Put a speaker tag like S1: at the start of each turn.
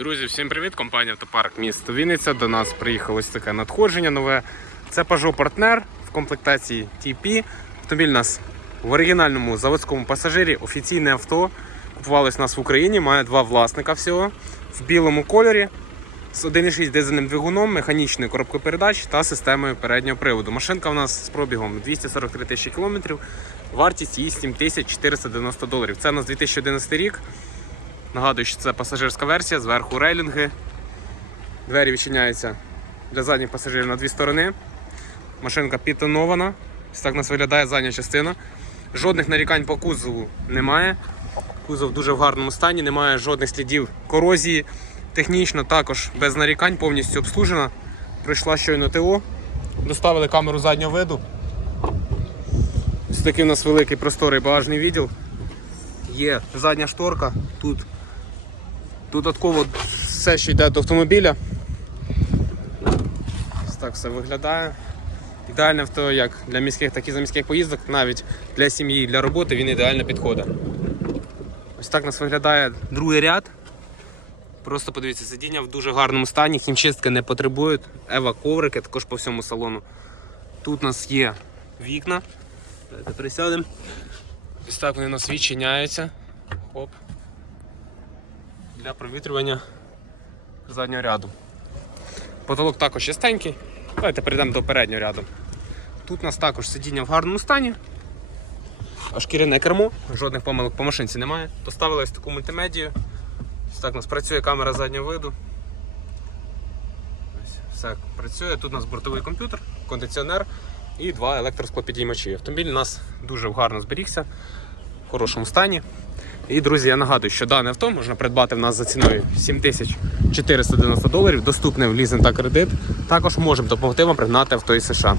S1: Друзі, всім привіт! Компанія Автопарк місто Вінниця. До нас приїхало ось таке надходження нове. Це Peugeot Partner в комплектації TP. Автомобіль у нас в оригінальному заводському пасажирі, офіційне авто. Купувалось у нас в Україні, має два власника всього в білому кольорі з 1,6 дизельним двигуном, механічною коробкою передач та системою переднього приводу. Машинка у нас з пробігом 243 тисячі кілометрів, вартість її 7490 доларів. Це у нас 2011 рік. Нагадую, що це пасажирська версія, зверху рейлінги. Двері відчиняються для задніх пасажирів на дві сторони. Машинка підтонована. Ось так у нас виглядає задня частина. Жодних нарікань по кузову немає. Кузов дуже в гарному стані, немає жодних слідів корозії. Технічно також без нарікань, повністю обслужена. Пройшла щойно ТО. Доставили камеру заднього виду. Ось такий у нас великий просторий багажний відділ. Є задня шторка, тут додатково все, що йде до автомобіля. Ось так все виглядає. Ідеальне авто як для міських, так і за міських поїздок, навіть для сім'ї, для роботи він ідеально підходить. Ось так у нас виглядає другий ряд. Просто подивіться, сидіння в дуже гарному стані, хімчистки не потребують. Ева коврики також по всьому салону. Тут у нас є вікна. Давайте присядемо. Ось так вони у нас відчиняються. Хоп. Для провітрювання заднього ряду. Потолок також чистенький. Давайте перейдемо до переднього ряду. Тут у нас також сидіння в гарному стані. Шкіряне кермо, жодних помилок по машинці немає. Поставили ось таку мультимедію. Ось так у нас працює камера заднього виду. Ось все працює. Тут у нас бортовий комп'ютер, кондиціонер і два електросклопідіймачі. Автомобіль у нас дуже гарно зберігся, хорошому стані. І, друзі, я нагадую, що дане авто можна придбати в нас за ціною 7490 доларів, доступне в лізинг та кредит. Також можемо допомогти вам пригнати авто із США.